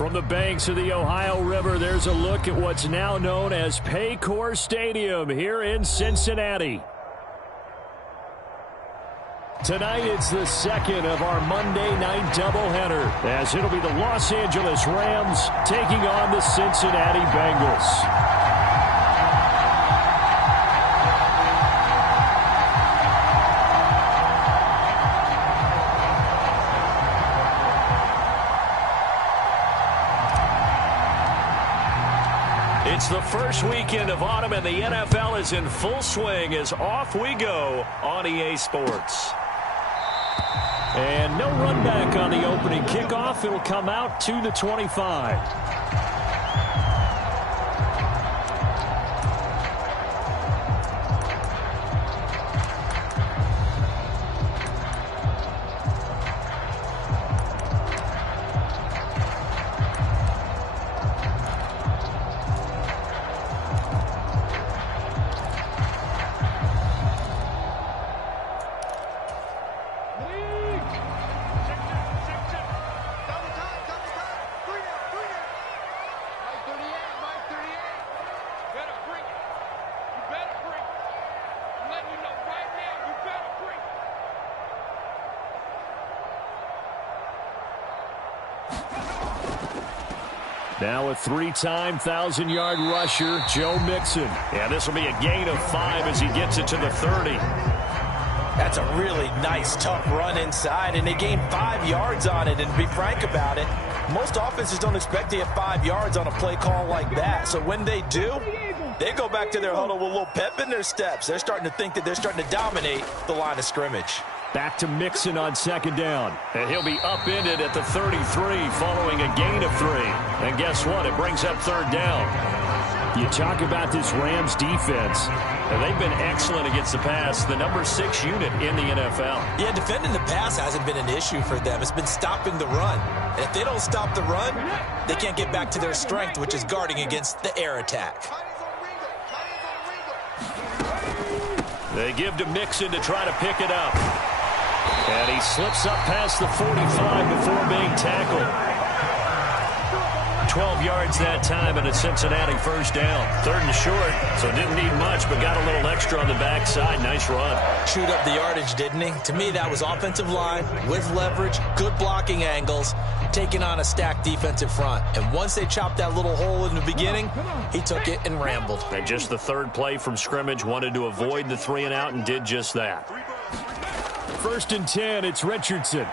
From the banks of the Ohio River, there's a look at what's now known as Paycor Stadium here in Cincinnati. Tonight, it's the second of our Monday night doubleheader, as it'll be the Los Angeles Rams taking on the Cincinnati Bengals. It's the first weekend of autumn, and the NFL is in full swing as off we go on EA Sports. And no run back on the opening kickoff. It'll come out to the 25. Now a three-time 1,000-yard rusher, Joe Mixon. And this will be a gain of 5 as he gets it to the 30. That's a really nice, tough run inside, and they gained 5 yards on it. And to be frank about it, most offenses don't expect to get 5 yards on a play call like that. So when they do, they go back to their huddle with a little pep in their steps. They're starting to think that they're starting to dominate the line of scrimmage. Back to Mixon on second down. And he'll be upended at the 33 following a gain of 3. And guess what? It brings up third down. You talk about this Rams defense. They've been excellent against the pass, the number 6 unit in the NFL. Yeah, defending the pass hasn't been an issue for them. It's been stopping the run. And if they don't stop the run, they can't get back to their strength, which is guarding against the air attack. They give to Mixon to try to pick it up. And he slips up past the 45 before being tackled. 12 yards that time and a Cincinnati first down. Third and short, so didn't need much, but got a little extra on the backside. Nice run. Chewed up the yardage, didn't he? To me, that was offensive line with leverage, good blocking angles, taking on a stacked defensive front. And once they chopped that little hole in the beginning, he took it and rambled. And just the third play from scrimmage, wanted to avoid the 3 and out and did just that. First and 10, it's Richardson.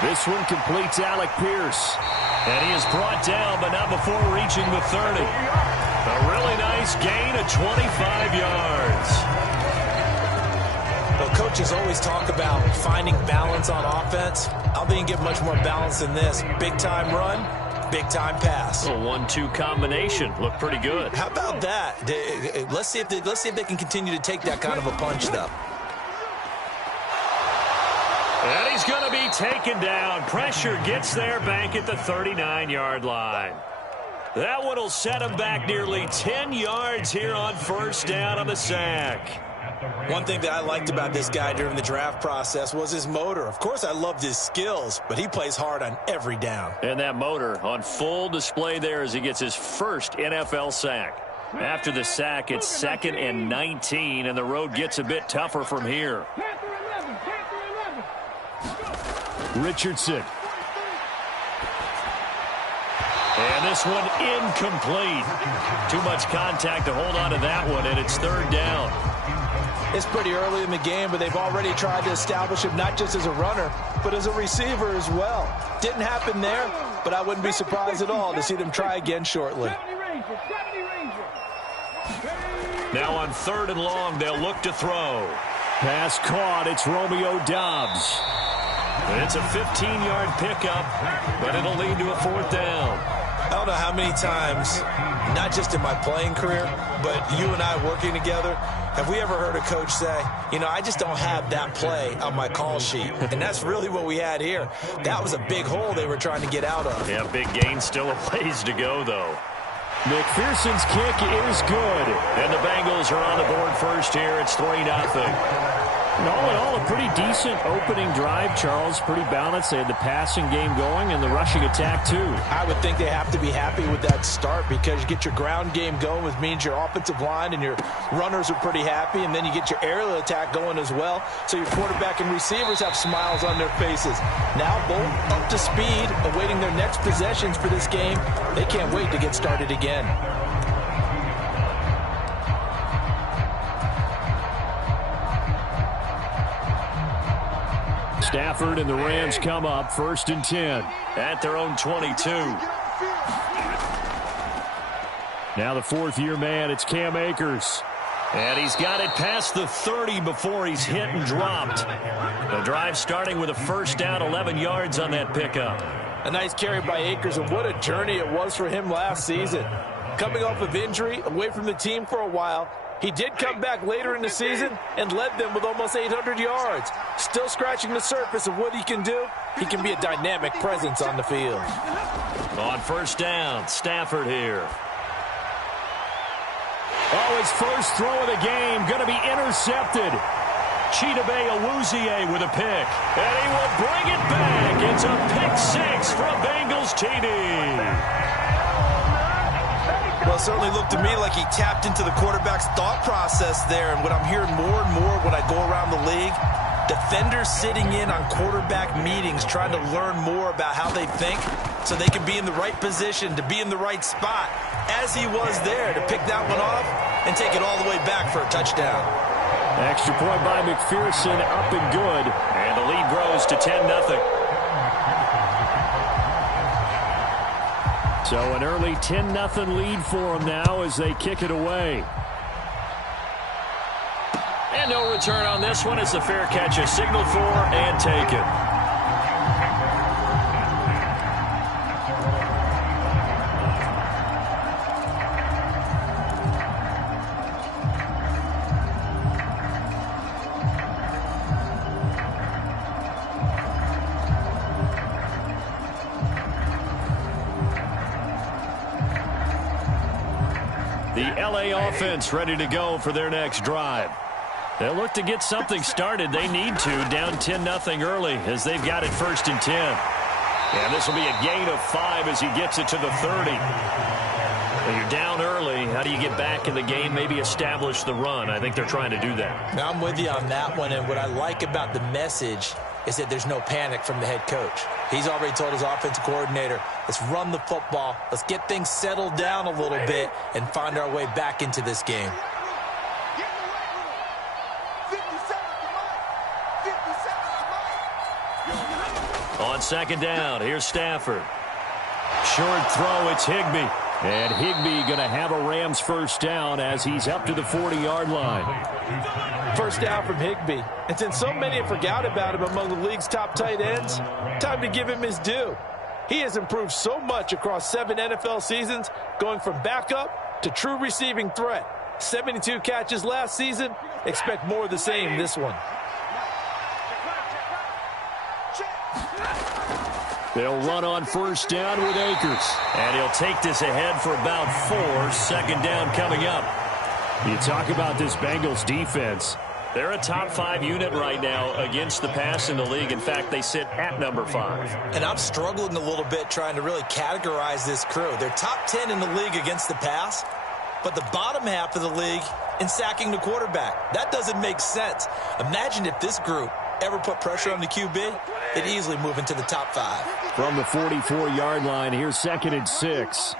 This one completes Alec Pierce. And he is brought down, but not before reaching the 30. A really nice gain of 25 yards. Well, coaches always talk about finding balance on offense. I don't think you get much more balance than this. Big-time run, big-time pass. A 1-2 combination. Looked pretty good. How about that? Let's see if they can continue to take that kind of a punch, though. And he's going to be taken down. Pressure gets there back at the 39-yard line. That one will set him back nearly 10 yards here on first down on the sack. One thing that I liked about this guy during the draft process was his motor. Of course, I loved his skills, but he plays hard on every down. And that motor on full display there as he gets his first NFL sack. After the sack, it's 2nd and 19, and the road gets a bit tougher from here. Richardson. And this one incomplete. Too much contact to hold on to that one, and it's third down. It's pretty early in the game, but they've already tried to establish him not just as a runner, but as a receiver as well. Didn't happen there, but I wouldn't be surprised at all to see them try again shortly. Now on 3rd and long, they'll look to throw. Pass caught. It's Romeo Doubs. It's a 15-yard pickup, but it'll lead to a 4th down. I don't know how many times, not just in my playing career, but you and I working together, have we ever heard a coach say, you know, I just don't have that play on my call sheet. And that's really what we had here. That was a big hole they were trying to get out of. Yeah, big gain, still a ways to go, though. McPherson's kick is good. And the Bengals are on the board first here. It's 3-0. And all in all, a pretty decent opening drive, Charles. Pretty balanced. They had the passing game going and the rushing attack, too. I would think they have to be happy with that start because you get your ground game going, which means your offensive line and your runners are pretty happy, and then you get your aerial attack going as well. So your quarterback and receivers have smiles on their faces. Now both up to speed, awaiting their next possessions for this game. They can't wait to get started again. Stafford and the Rams come up 1st and 10 at their own 22. Now the fourth-year man, it's Cam Akers. And he's got it past the 30 before he's hit and dropped. The drive starting with a first down, 11 yards on that pickup. A nice carry by Akers, and what a journey it was for him last season. Coming off of injury, away from the team for a while, he did come back later in the season and led them with almost 800 yards. Still scratching the surface of what he can do. He can be a dynamic presence on the field. On first down, Stafford here. Oh, his first throw of the game going to be intercepted. Chidobe Awuzie with a pick. And he will bring it back. It's a pick six from Bengals TD. Well, it certainly looked to me like he tapped into the quarterback's thought process there. And what I'm hearing more and more when I go around the league, defenders sitting in on quarterback meetings trying to learn more about how they think so they can be in the right position, to be in the right spot, as he was there, to pick that one off and take it all the way back for a touchdown. Extra point by McPherson, up and good. And the lead grows to 10-0. So an early 10-0 lead for them now as they kick it away. And no return on this one as the fair catch is signaled for and taken. The LA offense ready to go for their next drive. They'll look to get something started. They need to, down 10-0 early as they've got it 1st and 10. And this will be a gain of 5 as he gets it to the 30. When you're down early, how do you get back in the game, maybe establish the run? I think they're trying to do that. Now, I'm with you on that one, and what I like about the message is that there's no panic from the head coach. He's already told his offensive coordinator, let's run the football, let's get things settled down a little bit and find our way back into this game. On 2nd down, here's Stafford. Short throw, it's Higbee. And Higbee going to have a Rams first down as he's up to the 40-yard line. First down from Higbee. And since so many have forgot about him among the league's top tight ends, time to give him his due. He has improved so much across 7 NFL seasons, going from backup to true receiving threat. 72 catches last season. Expect more of the same this one. They'll run on first down with Akers. And he'll take this ahead for about 4. 2nd down coming up. You talk about this Bengals defense. They're a top 5 unit right now against the pass in the league. In fact, they sit at number 5. And I'm struggling a little bit trying to really categorize this crew. They're top 10 in the league against the pass, but the bottom half of the league in sacking the quarterback. That doesn't make sense. Imagine if this group ever put pressure on the QB, they'd easily move into the top 5. From the 44-yard line, here's 2nd and 6.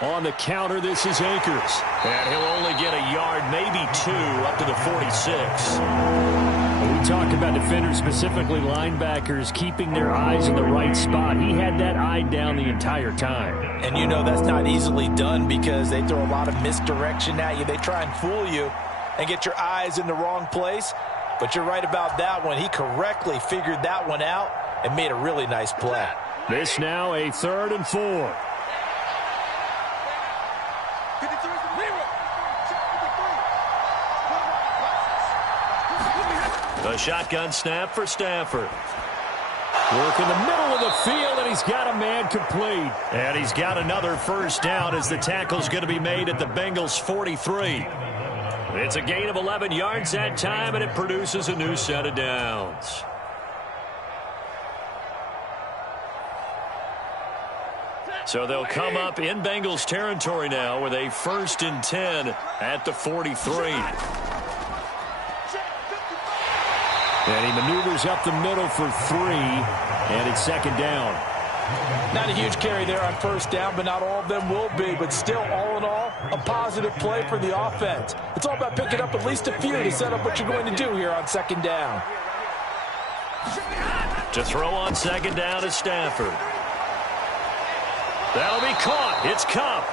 On the counter, this is Akers. And he'll only get a yard, maybe 2, up to the 46. We talk about defenders, specifically linebackers, keeping their eyes in the right spot. He had that eye down the entire time. And you know that's not easily done because they throw a lot of misdirection at you. They try and fool you and get your eyes in the wrong place. But you're right about that one. He correctly figured that one out and made a really nice play. This now a 3rd and 4. The shotgun snap for Stafford. Work in the middle of the field, and he's got a man complete. And he's got another first down as the tackle's going to be made at the Bengals 43. It's a gain of 11 yards that time, and it produces a new set of downs. So they'll come up in Bengals territory now with a 1st and 10 at the 43. And he maneuvers up the middle for 3, and it's 2nd down. Not a huge carry there on 1st down, but not all of them will be. But still, all in all, a positive play for the offense. It's all about picking up at least a few to set up what you're going to do here on 2nd down. To throw on 2nd down is Stafford. That'll be caught. It's Kupp.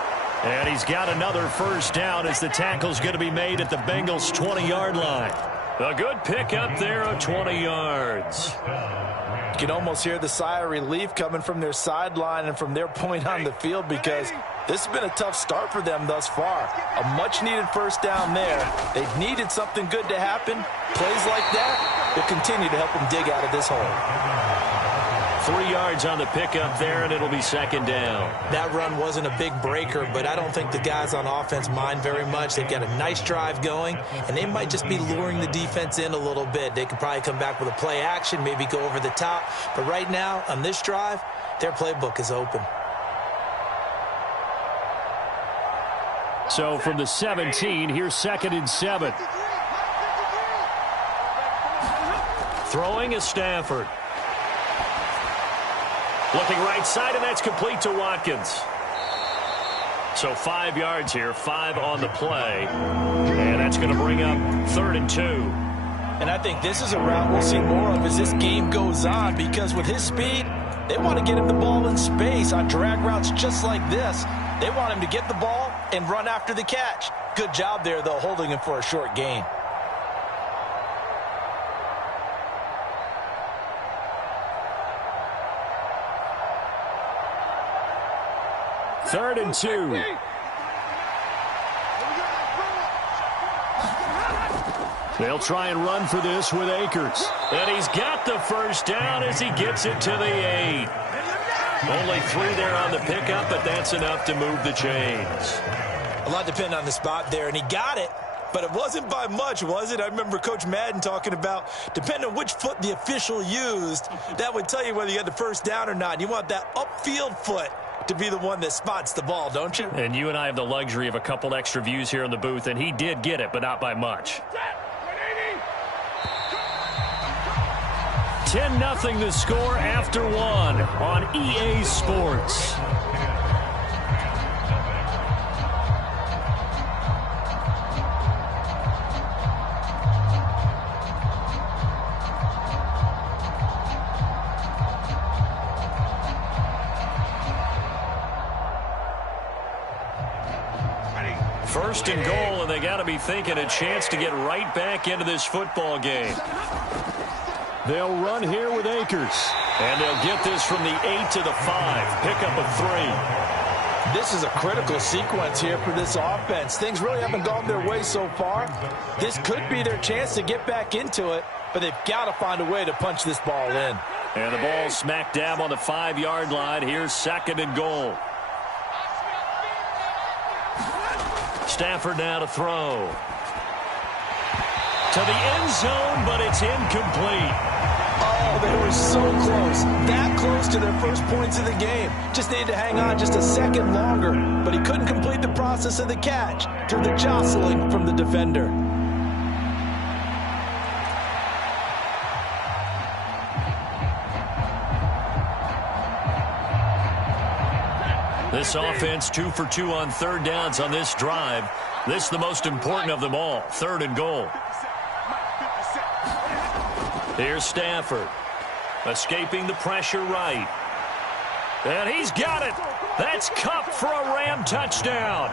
And he's got another 1st down as the tackle's going to be made at the Bengals' 20-yard line. A good pickup there of 20 yards. You can almost hear the sigh of relief coming from their sideline and from their point on the field, because this has been a tough start for them thus far. A much-needed 1st down there. They've needed something good to happen. Plays like that will continue to help them dig out of this hole. 3 yards on the pickup there, and it'll be 2nd down. That run wasn't a big breaker, but I don't think the guys on offense mind very much. They've got a nice drive going, and they might just be luring the defense in a little bit. They could probably come back with a play action, maybe go over the top. But right now, on this drive, their playbook is open. So from the 17, here's 2nd and 7. Throwing is Stafford. Looking right side, and that's complete to Watkins. So 5 yards here, 5 on the play. And that's going to bring up 3rd and 2. And I think this is a route we'll see more of as this game goes on, because with his speed, they want to get him the ball in space on drag routes just like this. They want him to get the ball and run after the catch. Good job there, though, holding him for a short gain. Third and 2. They'll try and run for this with Akers. And he's got the 1st down as he gets it to the 8. Only 3 there on the pickup, but that's enough to move the chains. A lot depends on the spot there, and he got it. But it wasn't by much, was it? I remember Coach Madden talking about, depending on which foot the official used, that would tell you whether you had the 1st down or not. You want that upfield foot to be the one that spots the ball, don't you? And you and I have the luxury of a couple extra views here in the booth, and he did get it, but not by much. 10-0 the score after 1 on EA Sports. First and goal, and they got to be thinking a chance to get right back into this football game. They'll run here with Akers, and they'll get this from the 8 to the 5. Pickup of 3. This is a critical sequence here for this offense. Things really haven't gone their way so far. This could be their chance to get back into it, but they've got to find a way to punch this ball in. And the ball smack dab on the 5-yard line. Here's 2nd and goal. Stafford now to throw. To the end zone, but it's incomplete. Oh, they were so close. That close to their first points of the game. Just needed to hang on just a second longer. But he couldn't complete the process of the catch through the jostling from the defender. This offense 2 for 2 on 3rd downs on this drive. This is the most important of them all. 3rd and goal. Here's Stafford. Escaping the pressure right. And he's got it. That's Kupp for a Ram touchdown.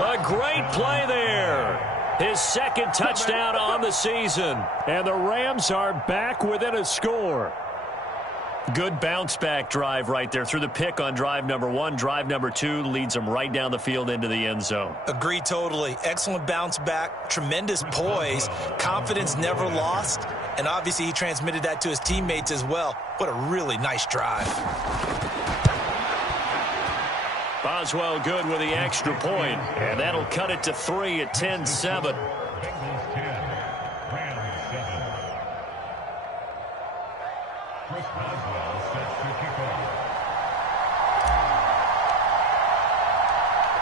A great play there. His 2nd touchdown on the season. And the Rams are back within a score. Good bounce-back drive right there through the pick on drive number 1. Drive number 2 leads them right down the field into the end zone. Agree totally. Excellent bounce back, tremendous poise, confidence never lost, and obviously he transmitted that to his teammates as well. What a really nice drive. Boswell good with the extra point, and that'll cut it to 3 at 10-7.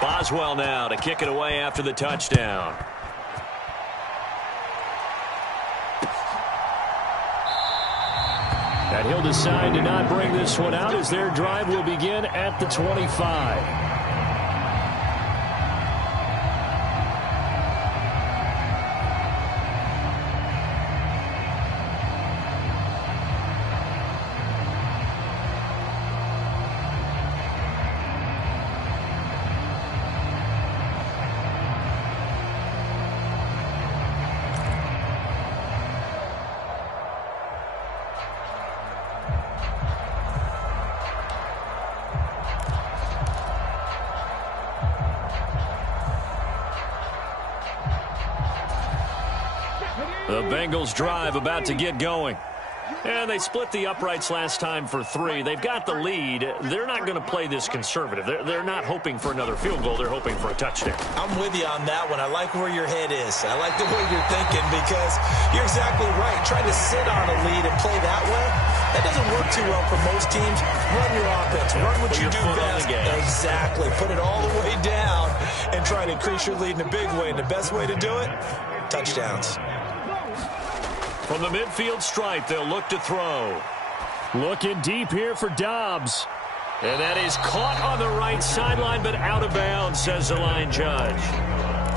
Boswell now to kick it away after the touchdown. And he'll decide to not bring this one out as their drive will begin at the 25. The Bengals drive about to get going. And they split the uprights last time for 3. They've got the lead. They're not going to play this conservative. They're not hoping for another field goal. They're hoping for a touchdown. I'm with you on that one. I like where your head is. I like the way you're thinking because you're exactly right. Trying to sit on a lead and play that way, that doesn't work too well for most teams. Run your offense. Run what you do best. Exactly. Put it all the way down and try to increase your lead in a big way. And the best way to do it, touchdowns. From the midfield stripe, they'll look to throw. Looking deep here for Dobbs. And that is caught on the right sideline, but out of bounds, says the line judge.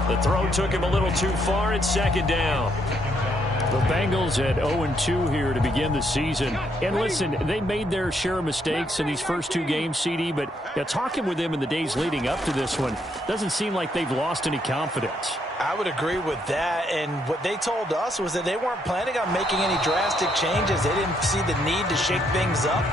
The throw took him a little too far. It's second down. The Bengals at 0-2 here to begin the season. And listen, they made their share of mistakes in these first 2 games, CD, but talking with them in the days leading up to this one, doesn't seem like they've lost any confidence. I would agree with that, and what they told us was that they weren't planning on making any drastic changes. They didn't see the need to shake things up.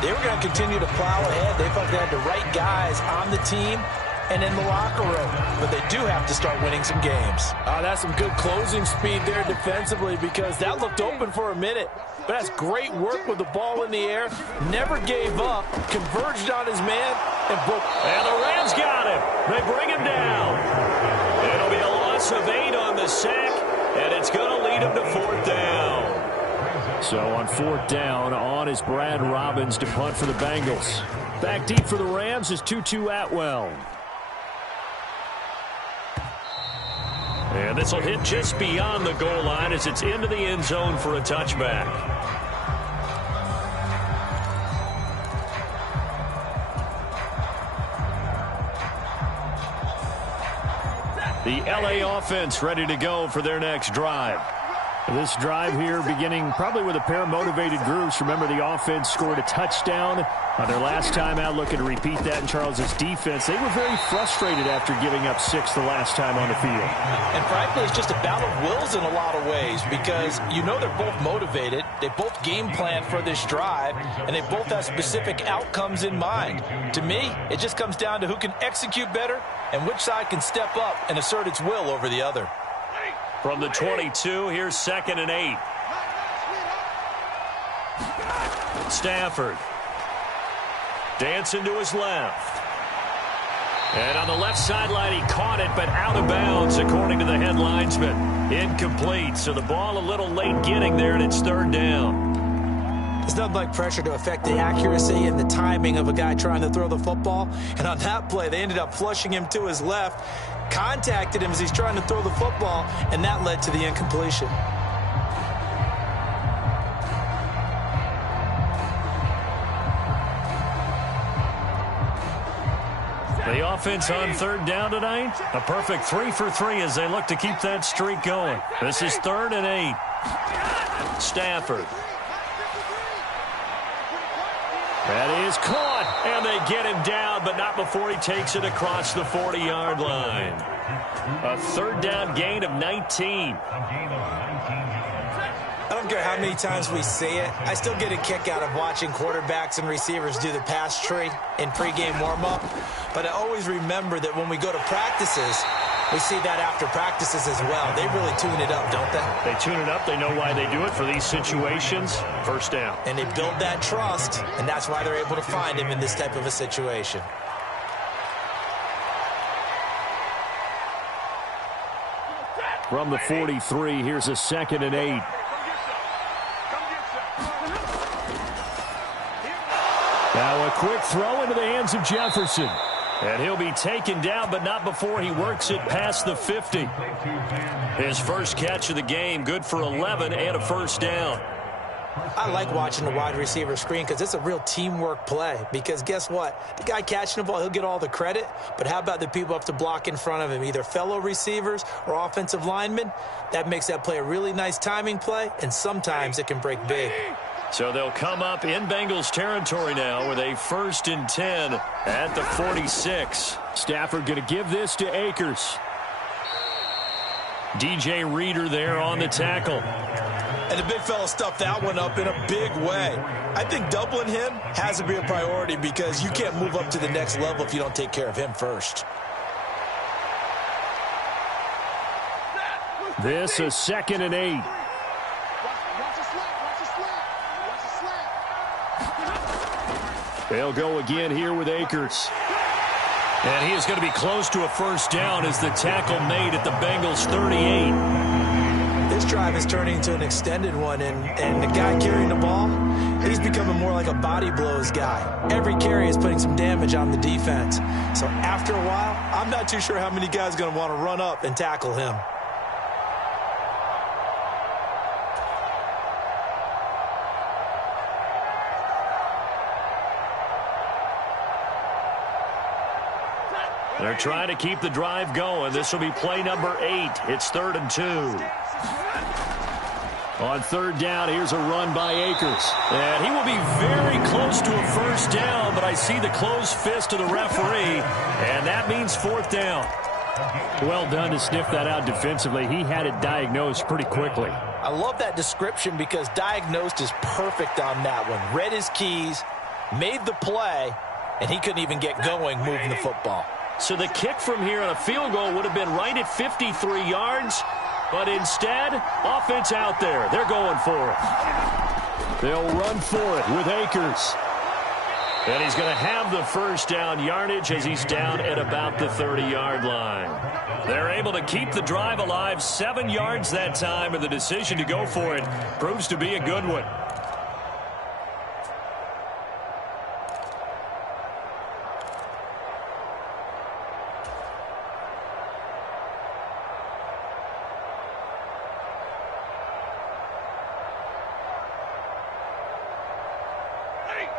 They were going to continue to plow ahead. They felt they had the right guys on the team and in the locker room, but they do have to start winning some games. That's some good closing speed there defensively because that looked open for a minute. But that's great work with the ball in the air. Never gave up, converged on his man, and broke. And the Rams got him. They bring him down. It'll be a loss of 8 on the sack, and it's going to lead him to 4th down. So on 4th down, on is Brad Robbins to punt for the Bengals. Back deep for the Rams is Tutu Atwell. And this will hit just beyond the goal line as it's into the end zone for a touchback. The LA offense ready to go for their next drive. This drive here beginning probably with a pair of motivated groups. Remember, the offense scored a touchdown on their last time out, looking to repeat that in Charles's defense. They were very frustrated after giving up 6 the last time on the field. And frankly, it's just a battle of wills in a lot of ways because you know they're both motivated. They both game plan for this drive, and they both have specific outcomes in mind. To me, it just comes down to who can execute better and which side can step up and assert its will over the other. From the 22, here's 2nd and 8. Stafford. Dancing to his left. And on the left sideline, he caught it, but out of bounds, according to the head linesman. Incomplete, so the ball a little late getting there, and it's 3rd down. There's nothing like pressure to affect the accuracy and the timing of a guy trying to throw the football. And on that play, they ended up flushing him to his left, contacted him as he's trying to throw the football, and that led to the incompletion. The offense on 3rd down tonight, a perfect 3 for 3 as they look to keep that streak going. This is 3rd and 8. Stafford. That is caught, and they get him down, but not before he takes it across the 40-yard line. A 3rd down gain of 19. I don't care how many times we see it. I still get a kick out of watching quarterbacks and receivers do the pass tree in pregame warm-up. But I always remember that when we go to practices, we see that after practices as well. They really tune it up, don't they? They tune it up. They know why they do it for these situations. 1st down. And they build that trust, and that's why they're able to find him in this type of a situation. From the 43, here's a 2nd and 8. Now a quick throw into the hands of Jefferson. And he'll be taken down, but not before he works it past the 50. His first catch of the game, good for 11 and a first down. I like watching the wide receiver screen because it's a real teamwork play. Because guess what? The guy catching the ball, he'll get all the credit. But how about the people up to block in front of him, either fellow receivers or offensive linemen? That makes that play a really nice timing play, and sometimes it can break big. So they'll come up in Bengals territory now with a 1st and 10 at the 46. Stafford going to give this to Akers. DJ Reader there on the tackle. And the big fella stuffed that one up in a big way. I think doubling him has to be a priority because you can't move up to the next level if you don't take care of him first. This a 2nd and 8. They'll go again here with Akers. And he is going to be close to a first down as the tackle made at the Bengals 38. This drive is turning into an extended one, and the guy carrying the ball, he's becoming more like a body blows guy. Every carry is putting some damage on the defense. So after a while, I'm not too sure how many guys are going to want to run up and tackle him. They're trying to keep the drive going. This will be play number 8. It's 3rd and 2. On 3rd down, here's a run by Akers. And he will be very close to a first down, but I see the closed fist of the referee, and that means 4th down. Well done to sniff that out defensively. He had it diagnosed pretty quickly. I love that description because diagnosed is perfect on that one. Read his keys, made the play, and he couldn't even get going moving the football. So the kick from here on a field goal would have been right at 53 yards, but instead, offense out there. They're going for it. They'll run for it with Akers. And he's going to have the first down yardage as he's down at about the 30-yard line. They're able to keep the drive alive, 7 yards that time, and the decision to go for it proves to be a good one.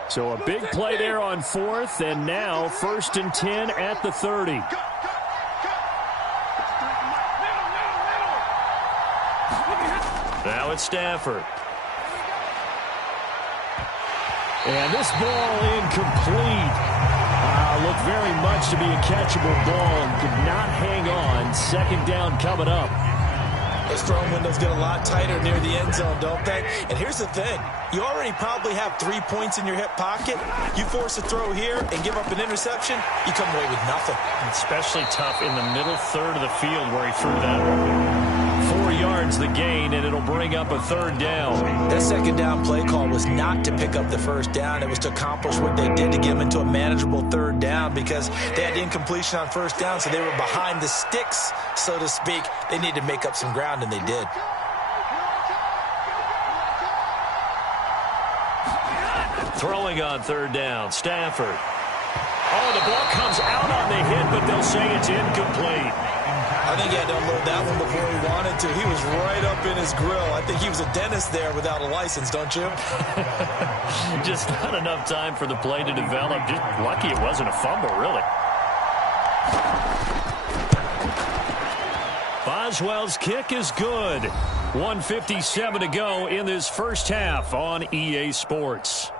So a big play there on 4th, and now 1st and 10 at the 30. Now it's Stafford. And this ball incomplete. Looked very much to be a catchable ball and could not hang on. 2nd down coming up. Those throwing windows get a lot tighter near the end zone, don't they? And here's the thing. You already probably have 3 points in your hip pocket. You force a throw here and give up an interception, you come away with nothing. Especially tough in the middle third of the field where he threw that. 4 yards the gain, and it'll bring up a 3rd down. That 2nd down play call was not to pick up the first down. It was to accomplish what they did to get them into a manageable 3rd down because they had incompletion on 1st down, so they were behind the sticks, so to speak. They needed to make up some ground, and they did. Throwing on 3rd down, Stafford. Oh, the ball comes out on the hit, but they'll say it's incomplete. I think he had to unload that one before he wanted to. He was right up in his grill. I think he was a dentist there without a license, don't you? Just not enough time for the play to develop. Just lucky it wasn't a fumble, really. Boswell's kick is good. 1:57 to go in this first half on EA Sports.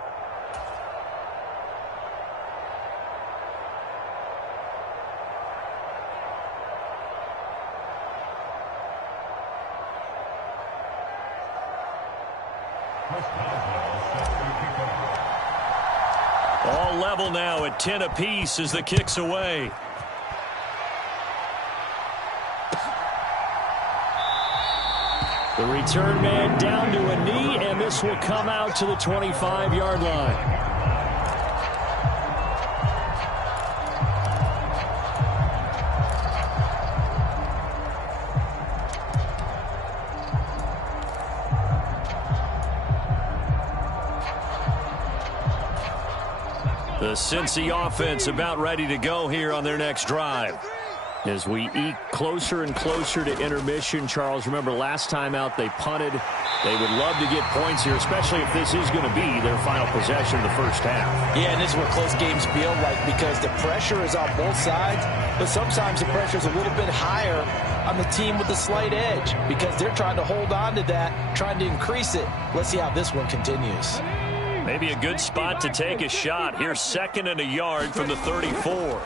All level now at 10 apiece as the kick's away. The return man down to a knee, and this will come out to the 25-yard line. The Cincy offense about ready to go here on their next drive. As we eke closer and closer to intermission, Charles, remember last time out they punted. They would love to get points here, especially if this is going to be their final possession of the first half. Yeah, and this is what close games feel like because the pressure is on both sides, but sometimes the pressure is a little bit higher on the team with the slight edge because they're trying to hold on to that, trying to increase it. Let's see how this one continues. Maybe a good spot to take a shot. Here's 2nd and a yard from the 34.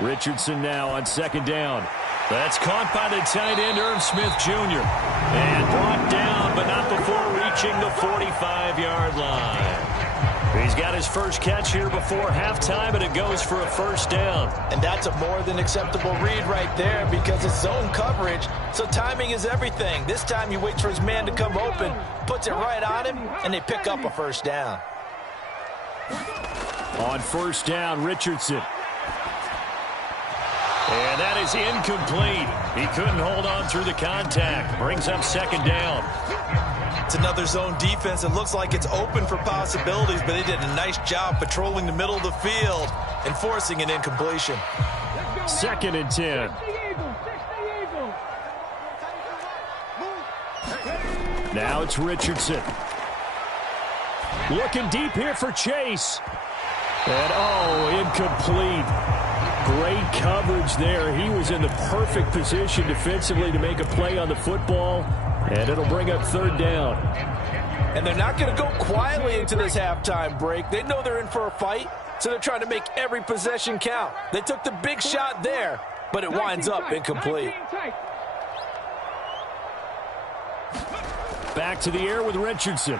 Richardson now on 2nd down. That's caught by the tight end, Irv Smith Jr. And brought down, but not before reaching the 45-yard line. He's got his first catch here before halftime, and it goes for a first down. And that's a more than acceptable read right there because it's zone coverage, so timing is everything. This time he waits for his man to come open, puts it right on him, and they pick up a first down. On first down, Richardson. And that is incomplete. He couldn't hold on through the contact. Brings up 2nd down. It's another zone defense. It looks like it's open for possibilities, but they did a nice job patrolling the middle of the field and forcing an incompletion. 2nd and 10. Now it's Richardson. Looking deep here for Chase. And, incomplete. Great coverage there. He was in the perfect position defensively to make a play on the football, and it'll bring up 3rd down. And they're not going to go quietly into this halftime break. They know they're in for a fight, so they're trying to make every possession count. They took the big shot there, but it winds up incomplete. Back to the air with Richardson.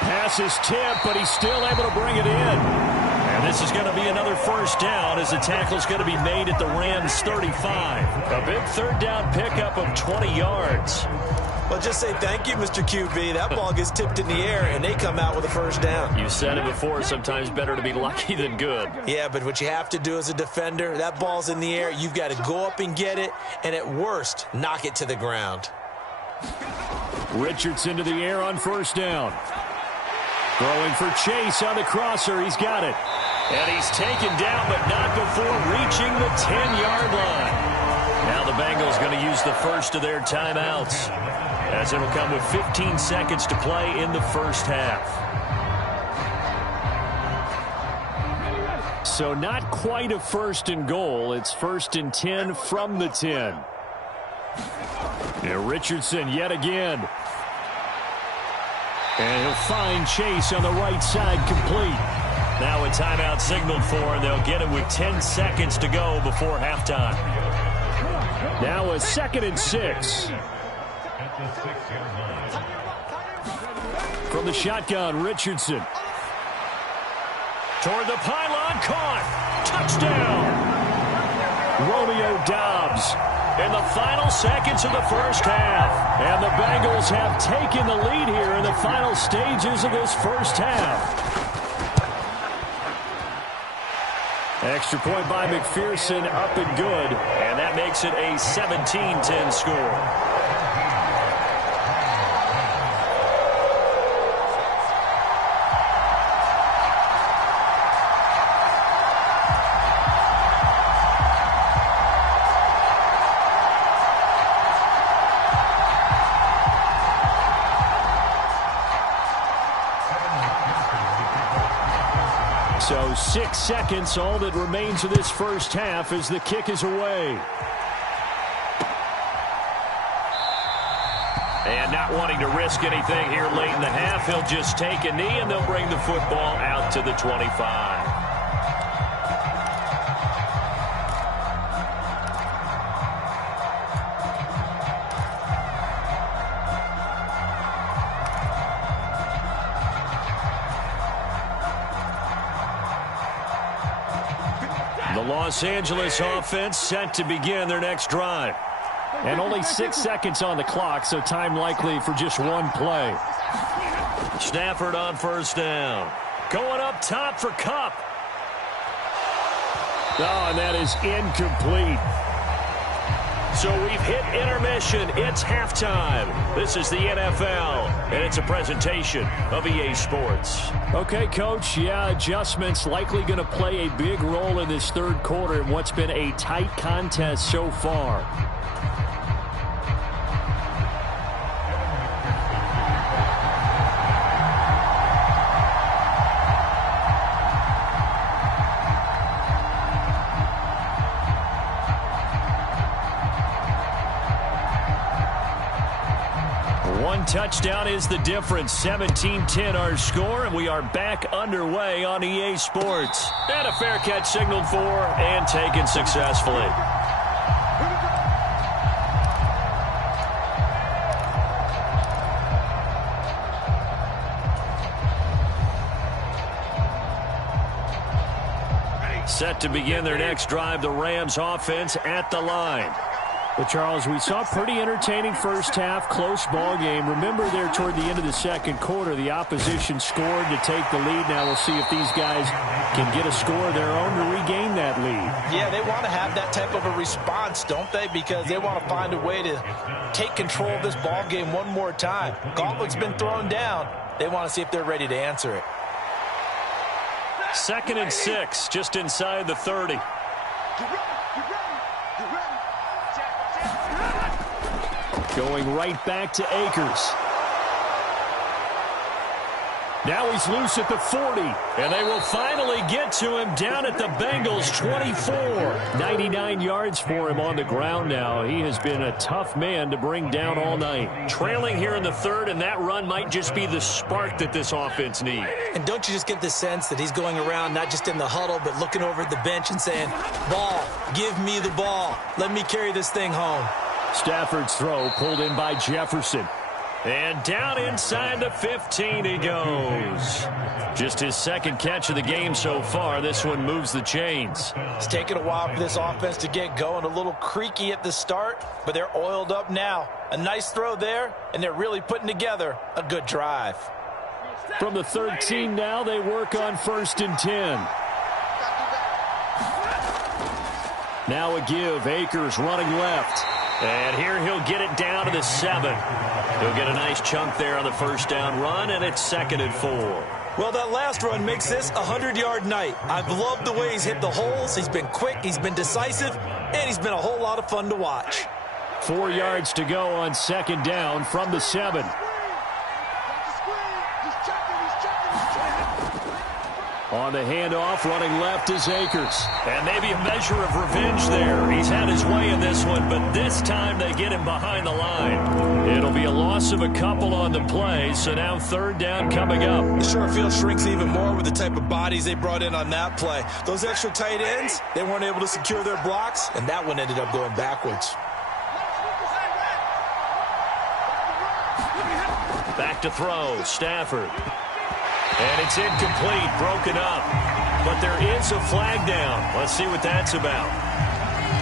Pass is tipped, but he's still able to bring it in. And this is going to be another first down as the tackle's going to be made at the Rams' 35. A big 3rd down pickup of 20 yards. Well, just say thank you, Mr. QB. That ball gets tipped in the air, and they come out with a first down. You said it before, sometimes better to be lucky than good. Yeah, but what you have to do as a defender, that ball's in the air, you've got to go up and get it, and at worst, knock it to the ground. Richardson to the air on first down. Throwing for Chase on the crosser. He's got it. And he's taken down, but not before reaching the 10-yard line. Now the Bengals going to use the first of their timeouts, as it'll come with 15 seconds to play in the first half. So not quite a 1st and goal. It's 1st and 10 from the 10. Now Richardson yet again. And he'll find Chase on the right side complete. Now a timeout signaled for, and they'll get it with 10 seconds to go before halftime. Now a 2nd and 6. From the shotgun, Richardson. Toward the pylon, caught. Touchdown. Romeo Doubs in the final seconds of the first half. And the Bengals have taken the lead here in the final stages of this first half. Extra point by McPherson, up and good. And that makes it a 17-10 score. So 6 seconds, all that remains of this first half as the kick is away. And not wanting to risk anything here late in the half, he'll just take a knee and they'll bring the football out to the 25. The Los Angeles offense set to begin their next drive. And only 6 seconds on the clock, so time likely for just one play. Stafford on first down. Going up top for Kupp. Oh, and that is incomplete. So we've hit intermission. It's halftime. This is the NFL, and it's a presentation of EA Sports. Okay, Coach, yeah, adjustments likely going to play a big role in this third quarter in what's been a tight contest so far. One touchdown is the difference. 17-10 our score, and we are back underway on EA Sports. And a fair catch signaled for and taken successfully. Set to begin their next drive, the Rams offense at the line. But, Charles, we saw pretty entertaining first half, close ball game. Remember there toward the end of the second quarter, the opposition scored to take the lead. Now we'll see if these guys can get a score of their own to regain that lead. Yeah, they want to have that type of a response, don't they? Because they want to find a way to take control of this ball game one more time. Gauntlet's been thrown down. They want to see if they're ready to answer it. 2nd and 6, just inside the 30. Going right back to Akers. Now he's loose at the 40, and they will finally get to him down at the Bengals 24. 99 yards for him on the ground now. He has been a tough man to bring down all night. Trailing here in the third, and that run might just be the spark that this offense needs. And don't you just get the sense that he's going around not just in the huddle, but looking over at the bench and saying, ball, give me the ball. Let me carry this thing home. Stafford's throw pulled in by Jefferson. And down inside the 15 he goes. Just his second catch of the game so far. This one moves the chains. It's taken a while for this offense to get going. A little creaky at the start, but they're oiled up now. A nice throw there, and they're really putting together a good drive. From the 13 now, they work on 1st and 10. Now a give. Akers running left. And here he'll get it down to the 7. He'll get a nice chunk there on the first down run, and it's 2nd and 4. Well, that last run makes this a 100-yard night. I've loved the way he's hit the holes. He's been quick, he's been decisive, and he's been a whole lot of fun to watch. 4 yards to go on 2nd down from the 7. On the handoff, running left is Akers. And maybe a measure of revenge there. He's had his way in this one, but this time they get him behind the line. It'll be a loss of a couple on the play, so now 3rd down coming up. The short field shrinks even more with the type of bodies they brought in on that play. Those extra tight ends, they weren't able to secure their blocks, And that one ended up going backwards. Back to throw, Stafford. And it's incomplete, broken up. But there is a flag down. Let's see what that's about.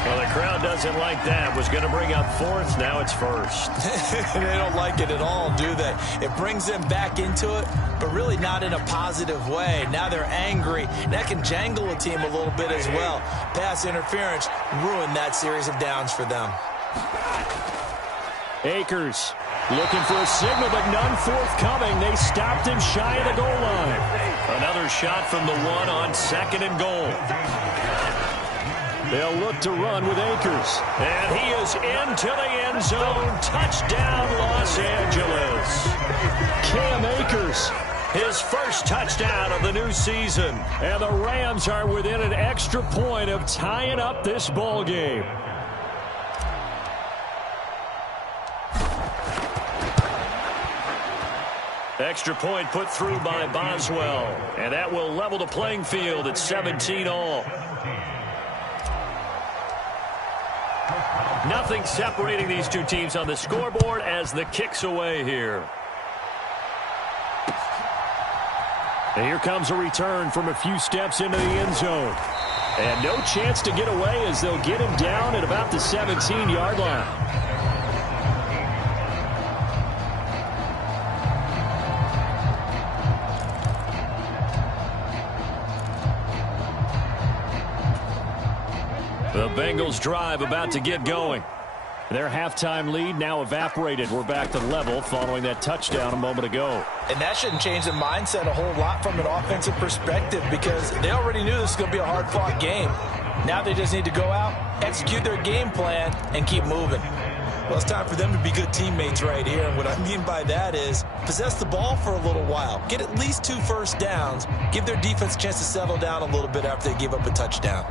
Well, the crowd doesn't like that. Was going to bring up 4th, now it's 1st. They don't like it at all, do they? It brings them back into it, but really not in a positive way. Now they're angry. That can jangle a team a little bit as well. Pass interference ruined that series of downs for them. Akers looking for a signal, but none forthcoming. They stopped him shy of the goal line. Another shot from the 1 on 2nd and goal. They'll look to run with Akers. And he is into the end zone. Touchdown, Los Angeles. Cam Akers, his first touchdown of the new season. And the Rams are within an extra point of tying up this ball game. Extra point put through by Boswell. And that will level the playing field at 17 all. Nothing separating these two teams on the scoreboard as the kick's away here. And here comes a return from a few steps into the end zone. And no chance to get away as they'll get him down at about the 17-yard line. The Bengals drive about to get going. Their halftime lead now evaporated. We're back to level following that touchdown a moment ago. And that shouldn't change the mindset a whole lot from an offensive perspective because they already knew this was going to be a hard-fought game. Now they just need to go out, execute their game plan, and keep moving. Well, it's time for them to be good teammates right here. And what I mean by that is possess the ball for a little while. Get at least 2 first downs. Give their defense a chance to settle down a little bit after they give up a touchdown.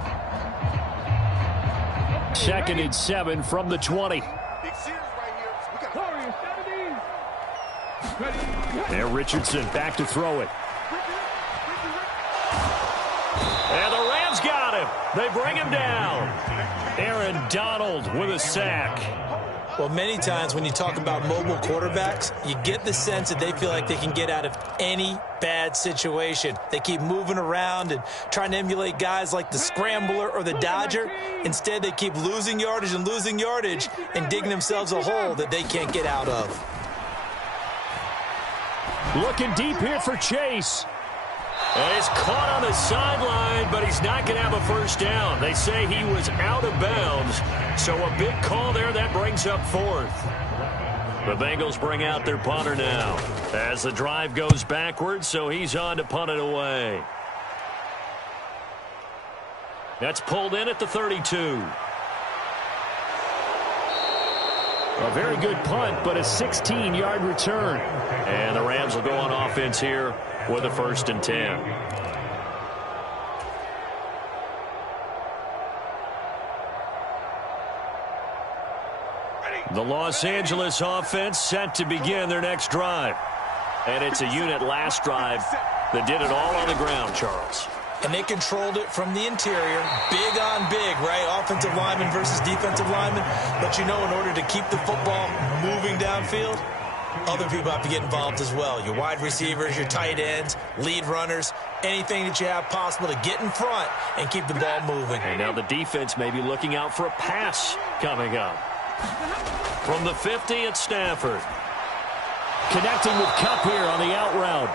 2nd and 7 from the 20. There, Richardson back to throw it. And the Rams got him. They bring him down. Aaron Donald with a sack. Well, many times when you talk about mobile quarterbacks, you get the sense that they feel like they can get out of any bad situation. They keep moving around and trying to emulate guys like the Scrambler or the Dodger. Instead, they keep losing yardage and digging themselves a hole that they can't get out of. Looking deep here for Chase. And he's caught on the sideline, but he's not going to have a first down. They say he was out of bounds. So a big call there. That brings up 4th. The Bengals bring out their punter now as the drive goes backwards, so he's on to punt it away. That's pulled in at the 32. A very good punt, but a 16-yard return. And the Rams will go on offense here with a 1st and 10. The Los Angeles offense set to begin their next drive. And it's a unit last drive that did it all on the ground, Charles. And they controlled it from the interior. Big on big, right? Offensive lineman versus defensive lineman. But you know, in order to keep the football moving downfield, other people have to get involved as well. Your wide receivers, your tight ends, lead runners, anything that you have possible to get in front and keep the ball moving. And now the defense may be looking out for a pass coming up. From the 50, it's Stafford. Connecting with Kupp here on the out route.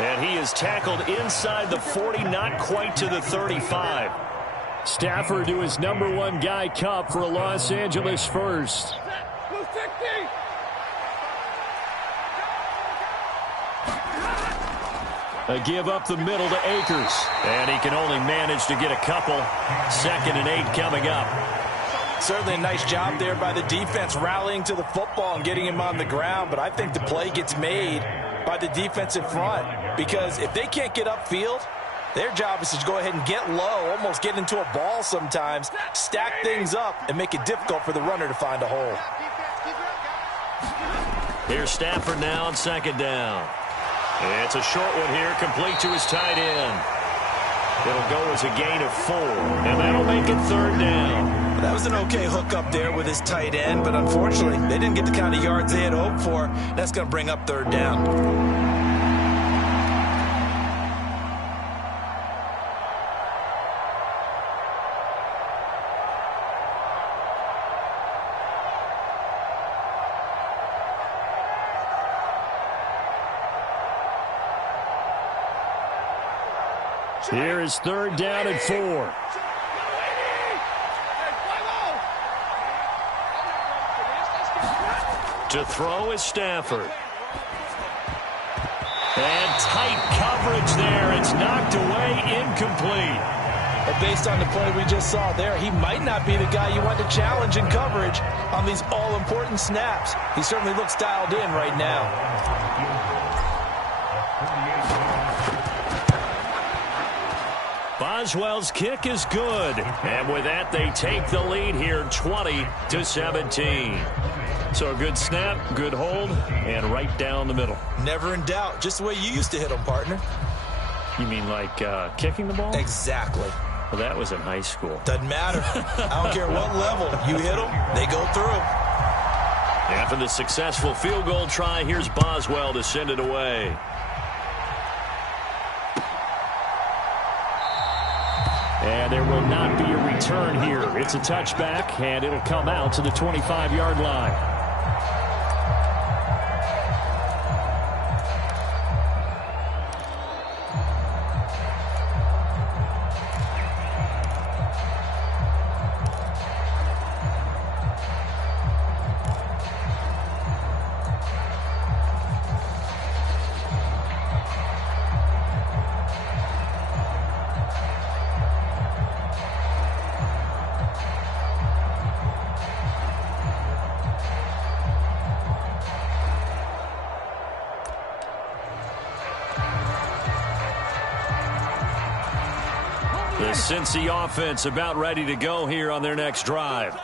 And he is tackled inside the 40, not quite to the 35. Stafford to his #1 guy, Kupp, for a Los Angeles first. A give up the middle to Akers. And he can only manage to get a couple. 2nd and 8 coming up. Certainly a nice job there by the defense rallying to the football and getting him on the ground. But I think the play gets made by the defensive front. Because if they can't get upfield, their job is to go ahead and get low, almost get into a ball sometimes, stack things up, and make it difficult for the runner to find a hole. Here's Stafford now on 2nd down. It's a short one here, complete to his tight end. It'll go as a gain of 4, and that'll make it 3rd down. That was an okay hook up there with his tight end, but unfortunately, they didn't get the kind of yards they had hoped for. That's going to bring up 3rd down. Here is 3rd down and 4. To throw is Stafford. And tight coverage there. It's knocked away, incomplete. But based on the play we just saw there, he might not be the guy you want to challenge in coverage on these all-important snaps. He certainly looks dialed in right now. Boswell's kick is good. And with that, they take the lead here 20-17. So a good snap, good hold, and right down the middle. Never in doubt. Just the way you used to hit them, partner. You mean like kicking the ball? Exactly. Well, that was in high school. Doesn't matter. I don't care what level. You hit them, they go through. After the successful field goal try, here's Boswell to send it away. And there will not be a return here. It's a touchback, and it'll come out to the 25-yard line. The Cincy offense about ready to go here on their next drive.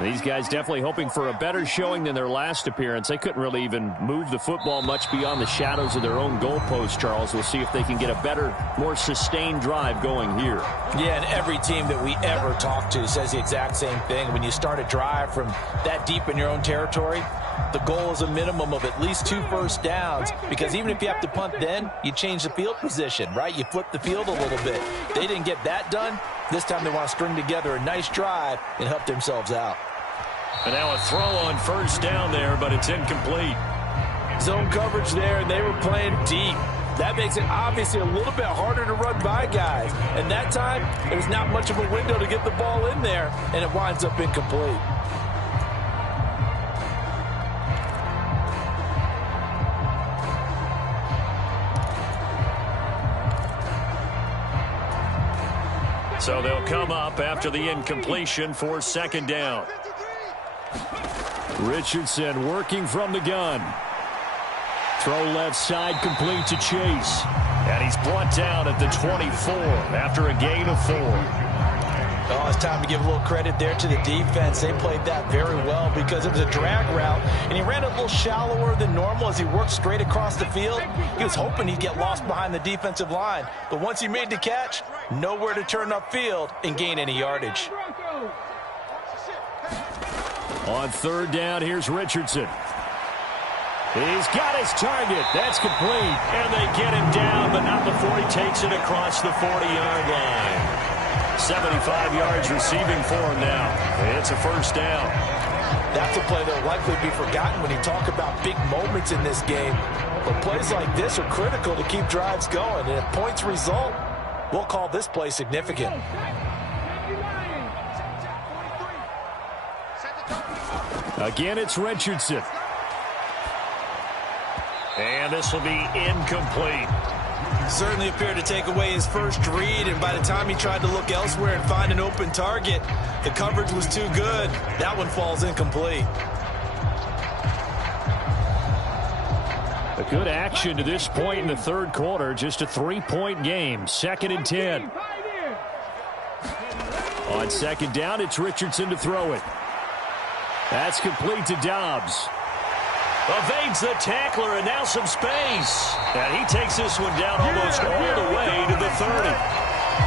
These guys definitely hoping for a better showing than their last appearance. They couldn't really even move the football much beyond the shadows of their own goalpost, Charles. We'll see if they can get a better, more sustained drive going here. Yeah, and every team that we ever talk to says the exact same thing. When you start a drive from that deep in your own territory, the goal is a minimum of at least 2 first downs, because even if you have to punt then, you change the field position, right? You flip the field a little bit. They didn't get that done. This time they want to string together a nice drive and help themselves out. And now a throw on first down there, but it's incomplete. Zone coverage there, and they were playing deep. That makes it obviously a little bit harder to run by guys. And that time, there's not much of a window to get the ball in there, and it winds up incomplete. So they'll come up after the incompletion for second down. Richardson working from the gun. Throw left side complete to Chase. And he's brought down at the 24 after a gain of 4. Oh, it's time to give a little credit there to the defense. They played that very well because it was a drag route, and he ran a little shallower than normal as he worked straight across the field. He was hoping he'd get lost behind the defensive line, but once he made the catch, nowhere to turn upfield and gain any yardage. On third down, here's Richardson. He's got his target. That's complete, and they get him down, but not before he takes it across the 40-yard line. 75 yards receiving for him now. It's a first down. That's a play that will likely be forgotten when you talk about big moments in this game. But plays like this are critical to keep drives going. And if points result, we'll call this play significant. Again, it's Richardson. And this will be incomplete. Certainly appeared to take away his first read, and by the time he tried to look elsewhere and find an open target, the coverage was too good. That one falls incomplete. A good action to this point in the third quarter. Just a 3-point game. 2nd and 10. On second down, it's Richardson to throw it. That's complete to Dobbs. Evades the tackler, and now some space. And he takes this one down almost all the way to the 30.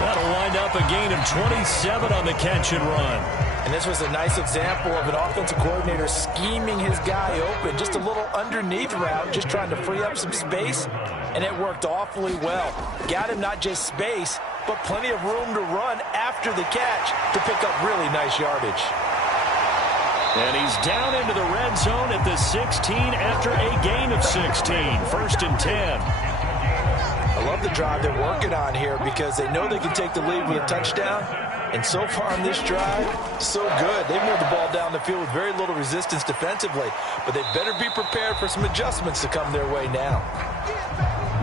That'll wind up a gain of 27 on the catch and run. And this was a nice example of an offensive coordinator scheming his guy open. Just a little underneath route, just trying to free up some space. And it worked awfully well. Got him not just space, but plenty of room to run after the catch to pick up really nice yardage. And he's down into the red zone at the 16 after a gain of 16. 1st and 10. I love the drive they're working on here because they know they can take the lead with a touchdown. And so far on this drive, so good. They moved the ball down the field with very little resistance defensively. But they better be prepared for some adjustments to come their way now.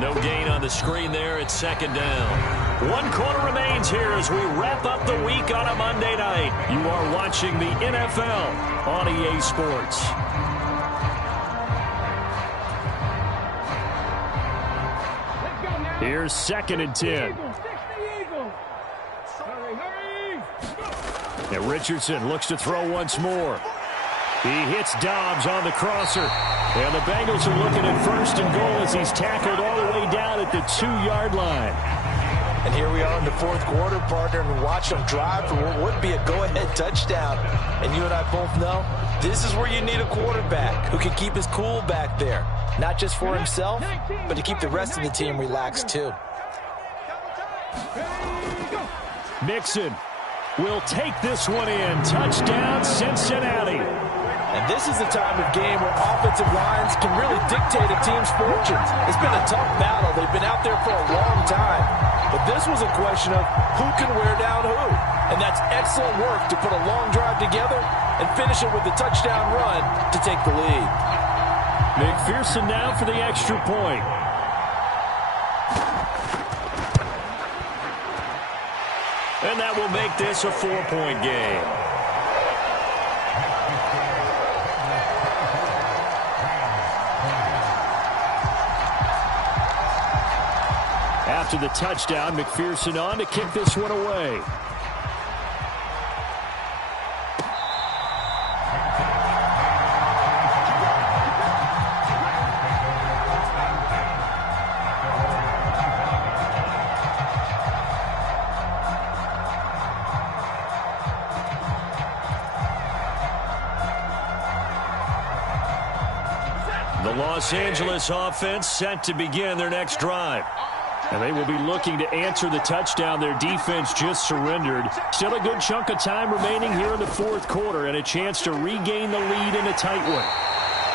No gain on the screen there. It's 2nd down. 1 quarter remains here as we wrap up the week on a Monday night. You are watching the NFL on EA Sports. Here's 2nd and 10. And Richardson looks to throw once more. He hits Dobbs on the crosser. And the Bengals are looking at 1st and goal as he's tackled all the way down at the 2-yard line. And here we are in the 4th quarter, partner, and watch them drive for what would be a go-ahead touchdown. And you and I both know this is where you need a quarterback who can keep his cool back there. Not just for himself, but to keep the rest of the team relaxed too. Mixon will take this one in. Touchdown, Cincinnati. And this is the time of game where offensive lines can really dictate a team's fortunes. It's been a tough battle. They've been out there for a long time. But this was a question of who can wear down who. And that's excellent work to put a long drive together and finish it with a touchdown run to take the lead. McPherson now for the extra point. And that will make this a 4-point game. after the touchdown. McPherson on to kick this one away. The Los Angeles offense set to begin their next drive. And they will be looking to answer the touchdown their defense just surrendered. Still a good chunk of time remaining here in the fourth quarter and a chance to regain the lead in a tight one.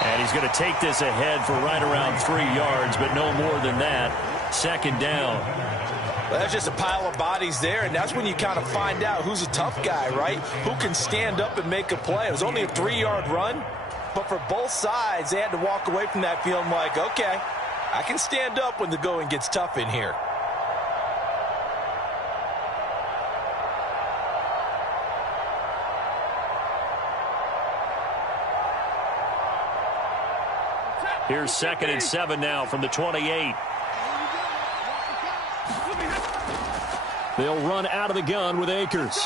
And he's going to take this ahead for right around 3 yards, but no more than that. Second down. Well, that's just a pile of bodies there, and that's when you kind of find out who's a tough guy, right? Who can stand up and make a play. It was only a 3-yard run. But for both sides, they had to walk away from that feeling like, okay, I can stand up when the going gets tough in here. Here's 2nd and 7 now from the 28. They'll run out of the gun with Akers.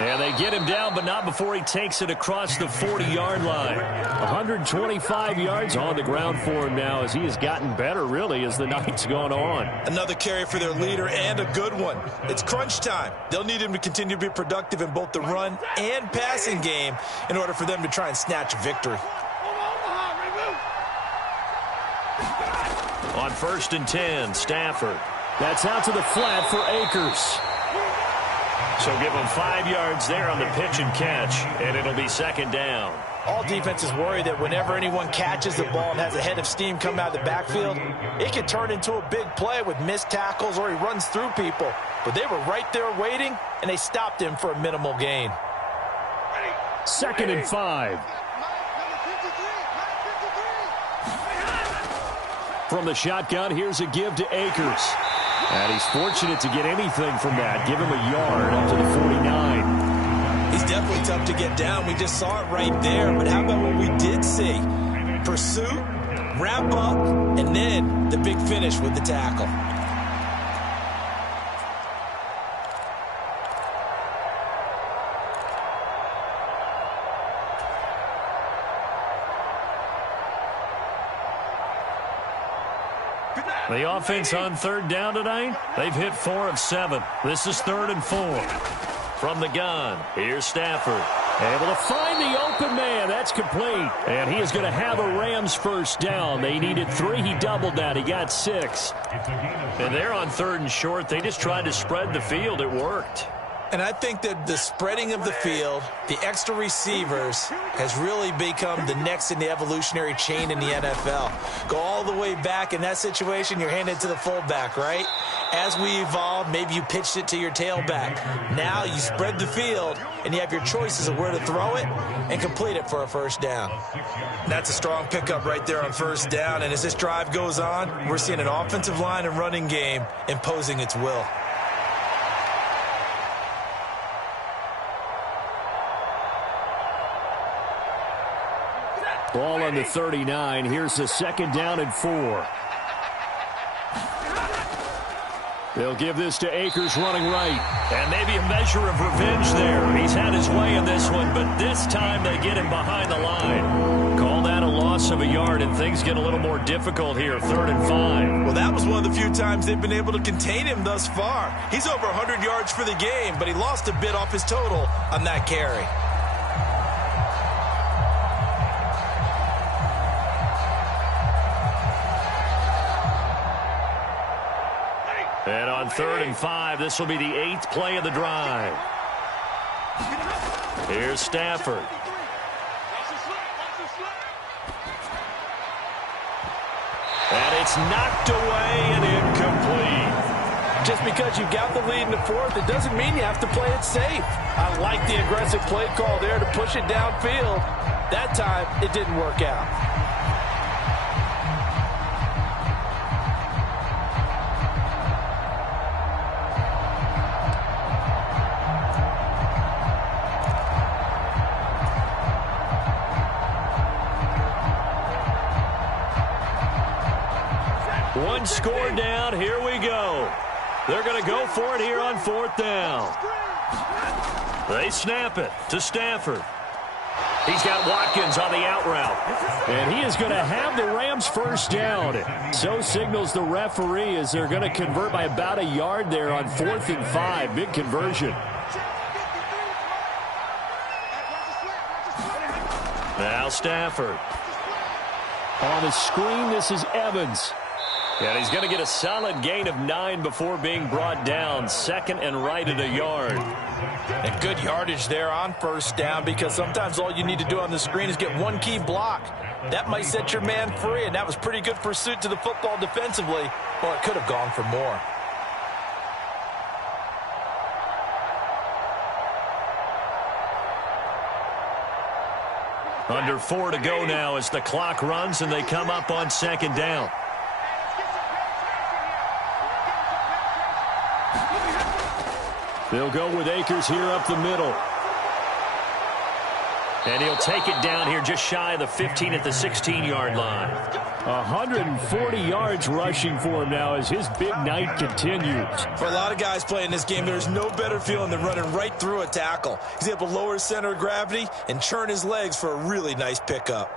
And they get him down, but not before he takes it across the 40-yard line. 125 yards on the ground for him now as he has gotten better, really, as the night's gone on. Another carry for their leader and a good one. It's crunch time. They'll need him to continue to be productive in both the run and passing game in order for them to try and snatch a victory. On 1st and 10, Stafford. That's out to the flat for Akers. So give him 5 yards there on the pitch and catch, and it'll be 2nd down. All defenses worry that whenever anyone catches the ball and has a head of steam come out of the backfield, it can turn into a big play with missed tackles or he runs through people. But they were right there waiting, and they stopped him for a minimal gain. 2nd and 5. From the shotgun, here's a give to Akers. And he's fortunate to get anything from that. Give him a yard up to the 49. He's definitely tough to get down. We just saw it right there. But how about what we did see? Pursuit, wrap up, and then the big finish with the tackle. The offense on 3rd down tonight, they've hit 4 of 7. This is 3rd and 4. From the gun, here's Stafford. Able to find the open man. That's complete. And he is going to have a Rams first down. They needed 3. He doubled that. He got 6. And they're on 3rd and short. They just tried to spread the field. It worked. And I think that the spreading of the field, the extra receivers, has really become the next in the evolutionary chain in the NFL. Go all the way back in that situation, you're handed to the fullback, right? As we evolve, maybe you pitched it to your tailback. Now you spread the field, and you have your choices of where to throw it and complete it for a first down. That's a strong pickup right there on 1st down. And as this drive goes on, we're seeing an offensive line and running game imposing its will. Ball on the 39. Here's the 2nd down and 4. They'll give this to Akers running right. And maybe a measure of revenge there. He's had his way in this one, but this time they get him behind the line. Call that a loss of a yard, and things get a little more difficult here. 3rd and 5. Well, that was one of the few times they've been able to contain him thus far. He's over 100 yards for the game, but he lost a bit off his total on that carry. And on 3rd and 5, this will be the 8th play of the drive. Here's Stafford. And it's knocked away and incomplete. Just because you got the lead in the 4th, it doesn't mean you have to play it safe. I like the aggressive play call there to push it downfield. That time, it didn't work out. One score down. Here we go. They're going to go for it here on 4th down. They snap it to Stafford. He's got Watkins on the out route. And he is going to have the Rams first down. So signals the referee as they're going to convert by about a yard there on 4th and 5. Big conversion. Now Stafford. On the screen, this is Evans. And he's going to get a solid gain of 9 before being brought down. 2nd and right at a yard. And good yardage there on first down, because sometimes all you need to do on the screen is get one key block. That might set your man free, and that was pretty good pursuit to the football defensively. Well, it could have gone for more. Under 4 to go now as the clock runs and they come up on 2nd down. They'll go with Akers here up the middle. And he'll take it down here just shy of the 15 at the 16-yard line. 140 yards rushing for him now as his big night continues. For a lot of guys playing this game, there's no better feeling than running right through a tackle. He's able to lower his center of gravity and churn his legs for a really nice pickup.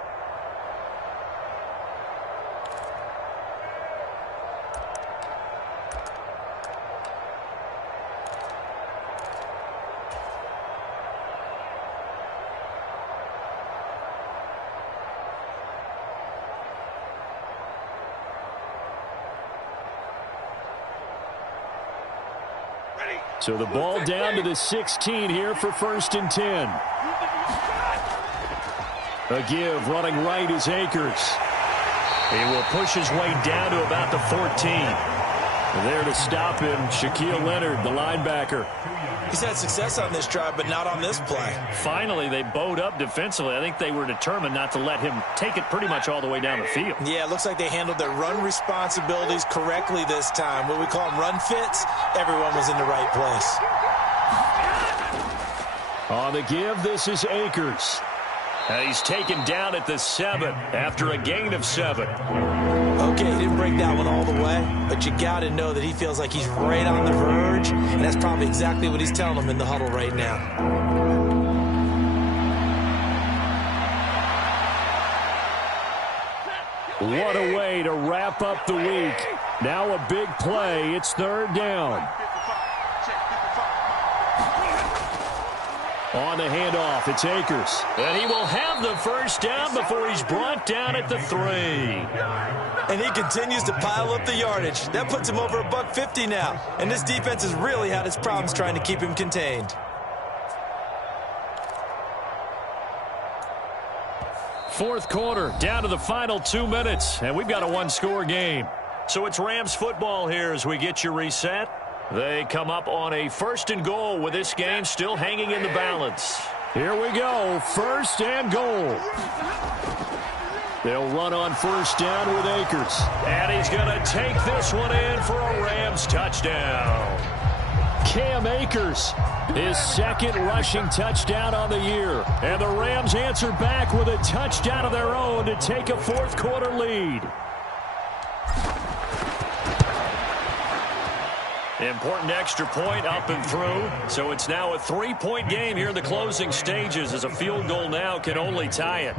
So the ball down to the 16 here for 1st and 10. A give running right is Akers. He will push his way down to about the 14. There to stop him, Shaquille Leonard, the linebacker. He's had success on this drive, but not on this play. Finally, they bowed up defensively. I think they were determined not to let him take it pretty much all the way down the field. Yeah, it looks like they handled their run responsibilities correctly this time. What we call them run fits, everyone was in the right place. On the give, this is Akers. And he's taken down at the 7 after a gain of 7. Okay, he didn't break that one all the way, but you got to know that he feels like he's right on the verge, and that's probably exactly what he's telling them in the huddle right now. What a way to wrap up the week. Now a big play. It's 3rd down. On the handoff, it's Akers. And he will have the first down before he's brought down at the 3. And he continues to pile up the yardage. That puts him over $150 now. And this defense has really had its problems trying to keep him contained. Fourth quarter, down to the final 2 minutes, and we've got a one-score game. So it's Rams football here as we get you reset. They come up on a 1st and goal with this game still hanging in the balance. Here we go, 1st and goal. They'll run on 1st down with Akers. And he's going to take this one in for a Rams touchdown. Cam Akers, his 2nd rushing touchdown on the year. And the Rams answer back with a touchdown of their own to take a 4th quarter lead. Important extra point up and through. So it's now a 3-point game here in the closing stages as a field goal now can only tie it.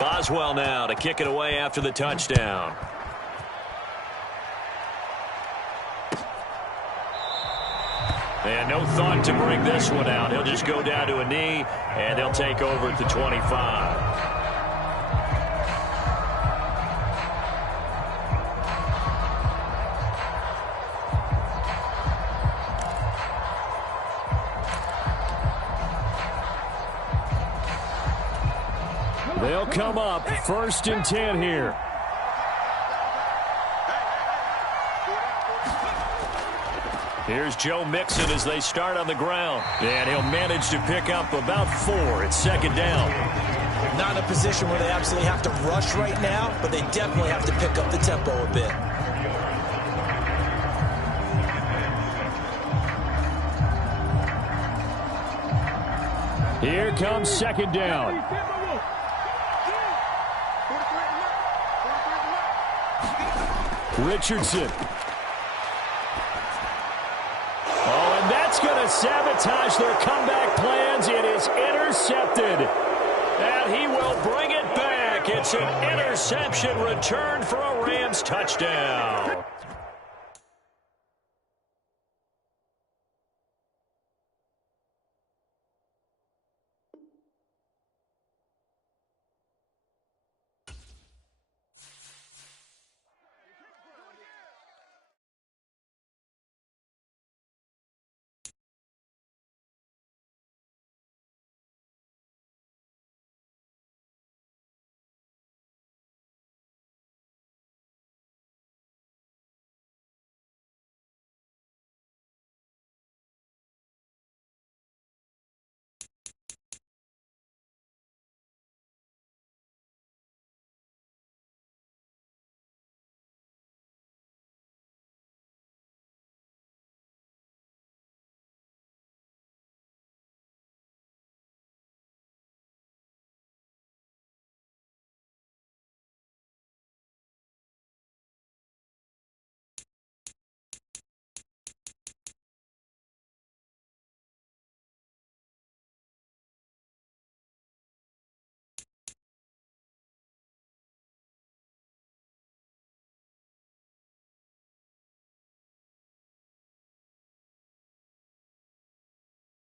Boswell now to kick it away after the touchdown. And no thought to bring this one out. He'll just go down to a knee, and they'll take over at the 25. They'll come up 1st and 10 here. Here's Joe Mixon as they start on the ground. And he'll manage to pick up about 4 at 2nd down. Not in a position where they absolutely have to rush right now, but they definitely have to pick up the tempo a bit. Here comes second down. Richardson. Oh, and that's going to sabotage their comeback plans. It is intercepted. And he will bring it back. It's an interception return for a Rams touchdown.